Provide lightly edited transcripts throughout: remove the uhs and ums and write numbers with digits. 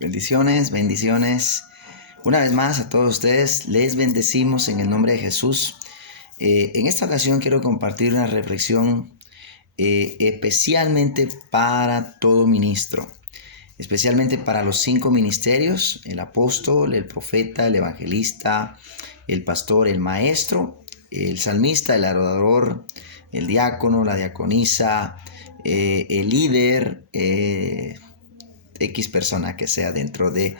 Bendiciones, bendiciones. Una vez más a todos ustedes les bendecimos en el nombre de Jesús. En esta ocasión quiero compartir una reflexión especialmente para todo ministro, especialmente para los 5 ministerios: el apóstol, el profeta, el evangelista, el pastor, el maestro, el salmista, el adorador, el diácono, la diaconisa, el líder, X persona que sea dentro de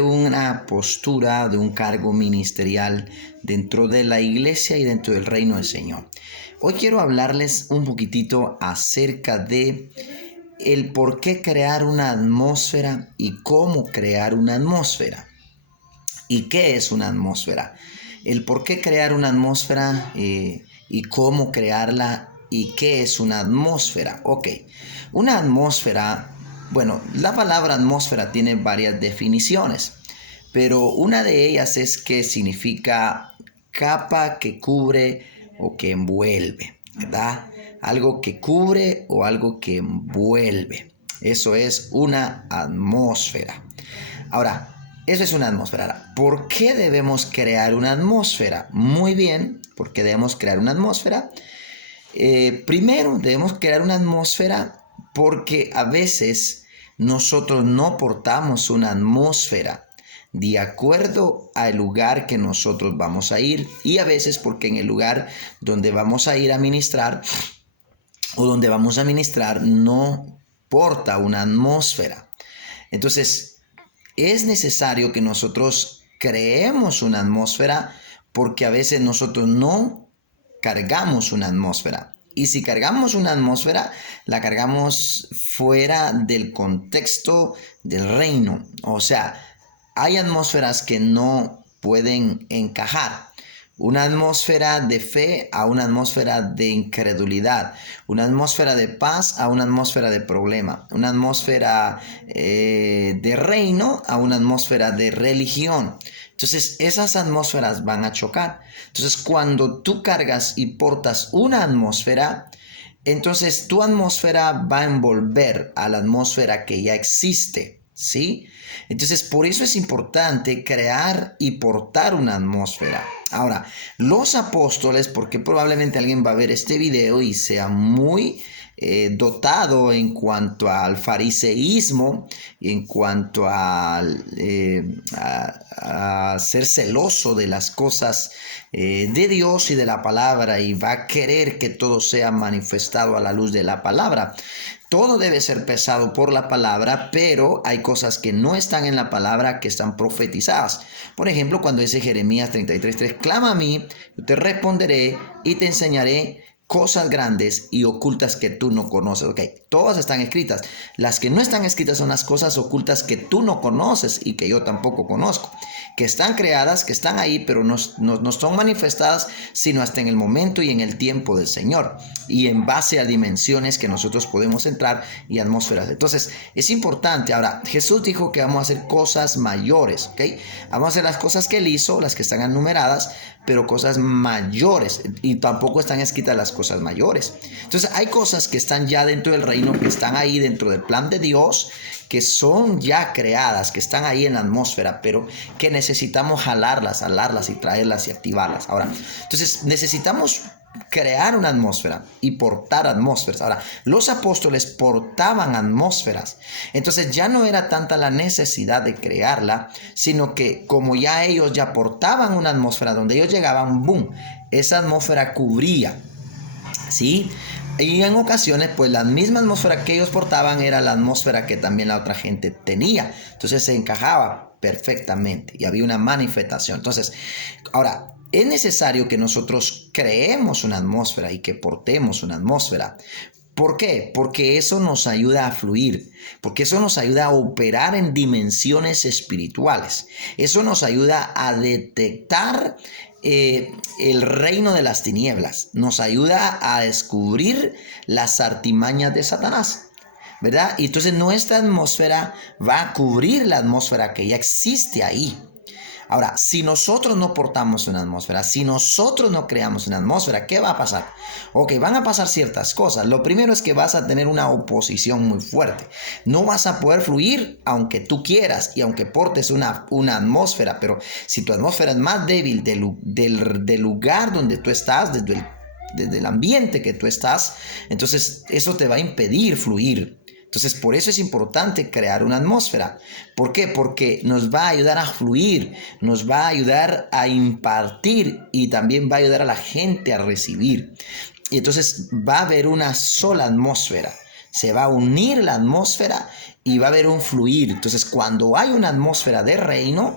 una postura, de un cargo ministerial dentro de la iglesia y dentro del reino del Señor. Hoy quiero hablarles un poquitito acerca de el por qué crear una atmósfera y cómo crear una atmósfera. ¿Y qué es una atmósfera? El por qué crear una atmósfera y cómo crearla y qué es una atmósfera. Ok, una atmósfera, bueno, la palabra atmósfera tiene varias definiciones, pero una de ellas es que significa capa que cubre o que envuelve, ¿verdad? Algo que cubre o algo que envuelve. Eso es una atmósfera. Ahora, eso es una atmósfera. Ahora, ¿por qué debemos crear una atmósfera? Muy bien, ¿por qué debemos crear una atmósfera? Primero, debemos crear una atmósfera porque a veces nosotros no portamos una atmósfera de acuerdo al lugar que nosotros vamos a ir, y a veces porque en el lugar donde vamos a ir a ministrar o donde vamos a ministrar no porta una atmósfera. Entonces, es necesario que nosotros creemos una atmósfera porque a veces nosotros no cargamos una atmósfera. Y si cargamos una atmósfera, la cargamos fuera del contexto del reino. O sea, hay atmósferas que no pueden encajar. Una atmósfera de fe a una atmósfera de incredulidad. Una atmósfera de paz a una atmósfera de problema. Una atmósfera de reino a una atmósfera de religión. Entonces, esas atmósferas van a chocar. Entonces, cuando tú cargas y portas una atmósfera, entonces tu atmósfera va a envolver a la atmósfera que ya existe, ¿sí? Entonces, por eso es importante crear y portar una atmósfera. Ahora, los apóstoles, porque probablemente alguien va a ver este video y sea muy dotado en cuanto al fariseísmo, en cuanto a ser celoso de las cosas de Dios y de la palabra, y va a querer que todo sea manifestado a la luz de la palabra. Todo debe ser pesado por la palabra, pero hay cosas que no están en la palabra que están profetizadas. Por ejemplo, cuando dice Jeremías 33:3, clama a mí, yo te responderé y te enseñaré cosas grandes y ocultas que tú no conoces. Ok, todas están escritas. Las que no están escritas son las cosas ocultas que tú no conoces y que yo tampoco conozco, que están creadas, que están ahí, pero no son manifestadas sino hasta en el momento y en el tiempo del Señor, y en base a dimensiones que nosotros podemos entrar y atmósferas. Entonces, es importante. Ahora, Jesús dijo que vamos a hacer cosas mayores, ¿ok? Vamos a hacer las cosas que Él hizo, las que están enumeradas, pero cosas mayores, y tampoco están escritas las cosas mayores. Entonces, hay cosas que están ya dentro del reino, que están ahí dentro del plan de Dios, que son ya creadas, que están ahí en la atmósfera, pero que necesitamos jalarlas y traerlas y activarlas. Ahora, entonces necesitamos crear una atmósfera y portar atmósferas. Ahora, los apóstoles portaban atmósferas. Entonces ya no era tanta la necesidad de crearla, sino que como ya ellos ya portaban una atmósfera, donde ellos llegaban, boom, esa atmósfera cubría, ¿sí? Y en ocasiones, pues la misma atmósfera que ellos portaban era la atmósfera que también la otra gente tenía. Entonces se encajaba perfectamente y había una manifestación. Entonces, ahora, es necesario que nosotros creemos una atmósfera y que portemos una atmósfera. ¿Por qué? Porque eso nos ayuda a fluir, porque eso nos ayuda a operar en dimensiones espirituales. Eso nos ayuda a detectar el reino de las tinieblas. Nos ayuda a descubrir las artimañas de Satanás, ¿verdad? Y entonces nuestra atmósfera va a cubrir la atmósfera que ya existe ahí. Ahora, si nosotros no portamos una atmósfera, si nosotros no creamos una atmósfera, ¿qué va a pasar? Ok, van a pasar ciertas cosas. Lo primero es que vas a tener una oposición muy fuerte. No vas a poder fluir aunque tú quieras y aunque portes una atmósfera, pero si tu atmósfera es más débil del lugar donde tú estás, desde el ambiente que tú estás, entonces eso te va a impedir fluir. Entonces, por eso es importante crear una atmósfera. ¿Por qué? Porque nos va a ayudar a fluir, nos va a ayudar a impartir y también va a ayudar a la gente a recibir. Y entonces va a haber una sola atmósfera. Se va a unir la atmósfera y va a haber un fluir. Entonces, cuando hay una atmósfera de reino,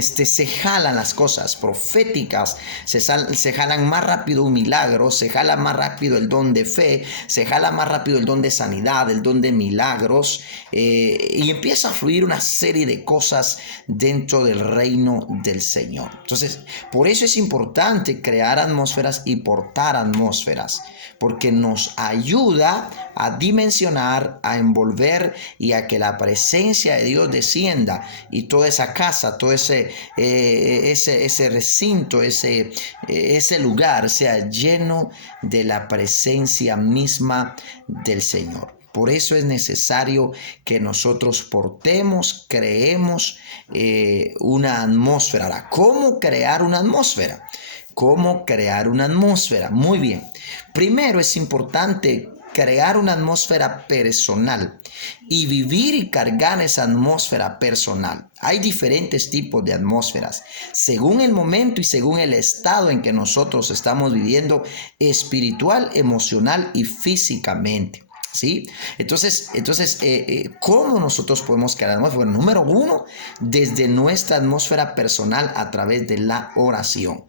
se jalan las cosas proféticas, se jalan más rápido un milagro, se jala más rápido el don de fe, se jala más rápido el don de sanidad, el don de milagros, y empieza a fluir una serie de cosas dentro del reino del Señor. Entonces, por eso es importante crear atmósferas y portar atmósferas, porque nos ayuda a dimensionar, a envolver y a que la presencia de Dios descienda y toda esa casa, todo ese recinto, ese lugar sea lleno de la presencia misma del Señor. Por eso es necesario que nosotros portemos, creemos una atmósfera. Ahora, ¿cómo crear una atmósfera? ¿Cómo crear una atmósfera? Muy bien. Primero es importante crear una atmósfera personal y vivir y cargar esa atmósfera personal. Hay diferentes tipos de atmósferas, según el momento y según el estado en que nosotros estamos viviendo espiritual, emocional y físicamente. ¿Sí? Entonces, ¿cómo nosotros podemos crear atmósfera? Bueno, número uno, desde nuestra atmósfera personal a través de la oración.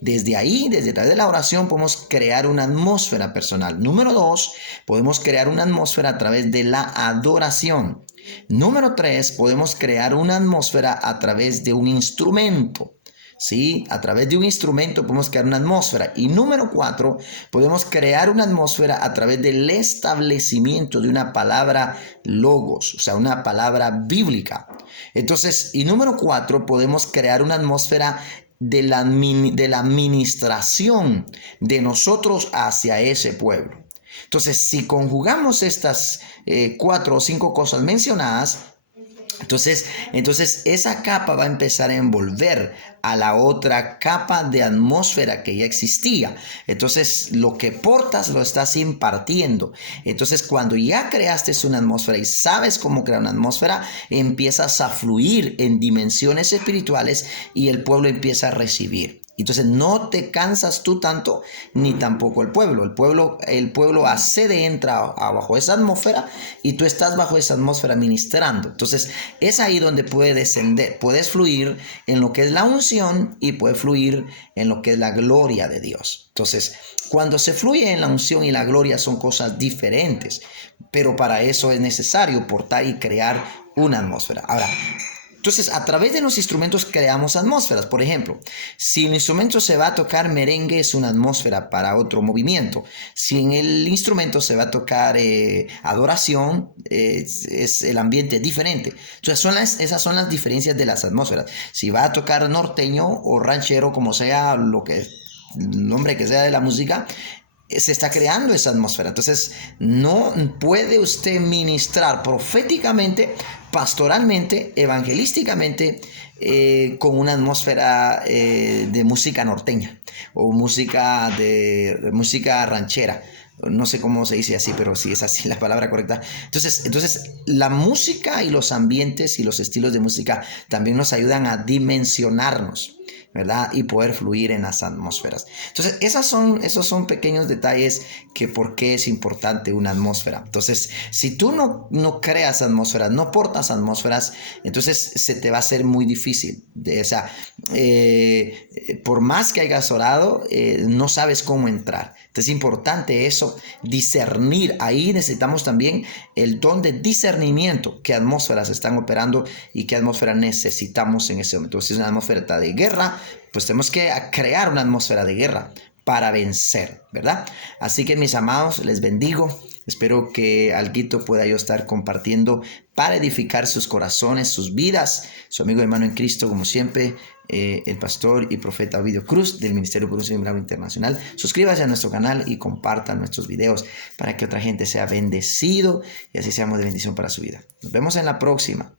Desde ahí, desde través de la oración, podemos crear una atmósfera personal. Número dos, podemos crear una atmósfera a través de la adoración. Número tres, podemos crear una atmósfera a través de un instrumento. ¿Sí? A través de un instrumento podemos crear una atmósfera. Y número cuatro, podemos crear una atmósfera a través del establecimiento de una palabra logos, o sea, una palabra bíblica. Entonces, y número cuatro, podemos crear una atmósfera de la administración de nosotros hacia ese pueblo. Entonces, si conjugamos estas 4 o 5 cosas mencionadas, entonces esa capa va a empezar a envolver a la otra capa de atmósfera que ya existía. Entonces lo que portas lo estás impartiendo. Entonces cuando ya creaste una atmósfera y sabes cómo crear una atmósfera, empiezas a fluir en dimensiones espirituales y el pueblo empieza a recibir. Entonces no te cansas tú tanto, ni tampoco el pueblo. El pueblo accede, entra bajo esa atmósfera y tú estás bajo esa atmósfera ministrando. Entonces es ahí donde puedes descender, puedes fluir en lo que es la unción y puedes fluir en lo que es la gloria de Dios. Entonces, cuando se fluye en la unción y la gloria son cosas diferentes, pero para eso es necesario portar y crear una atmósfera. Ahora, entonces, a través de los instrumentos creamos atmósferas. Por ejemplo, si el instrumento se va a tocar merengue, es una atmósfera para otro movimiento. Si en el instrumento se va a tocar adoración, es el ambiente diferente. Entonces, esas son las diferencias de las atmósferas. Si va a tocar norteño o ranchero, como sea, el nombre que sea de la música, se está creando esa atmósfera. Entonces, no puede usted ministrar proféticamente, pastoralmente, evangelísticamente, con una atmósfera de música norteña o música ranchera. No sé cómo se dice así, pero sí es así la palabra correcta. Entonces, la música y los ambientes y los estilos de música también nos ayudan a dimensionarnos, ¿verdad? Y poder fluir en las atmósferas. Entonces, esos son pequeños detalles que por qué es importante una atmósfera. Entonces, si tú no creas atmósferas, no portas atmósferas, entonces se te va a hacer muy difícil. Por más que hayas orado, no sabes cómo entrar. Entonces, es importante eso, discernir. Ahí necesitamos también el don de discernimiento, qué atmósferas están operando y qué atmósfera necesitamos en ese momento. Si es una atmósfera de guerra, pues tenemos que crear una atmósfera de guerra para vencer, ¿verdad? Así que mis amados, les bendigo Espero que alguito pueda yo estar compartiendo para edificar sus corazones, sus vidas. Su amigo y hermano en Cristo, como siempre, el pastor y profeta Ovidio Cruz del Ministerio por un Sueño Milagro Internacional. Suscríbase a nuestro canal y compartan nuestros videos para que otra gente sea bendecido y así seamos de bendición para su vida. Nos vemos en la próxima.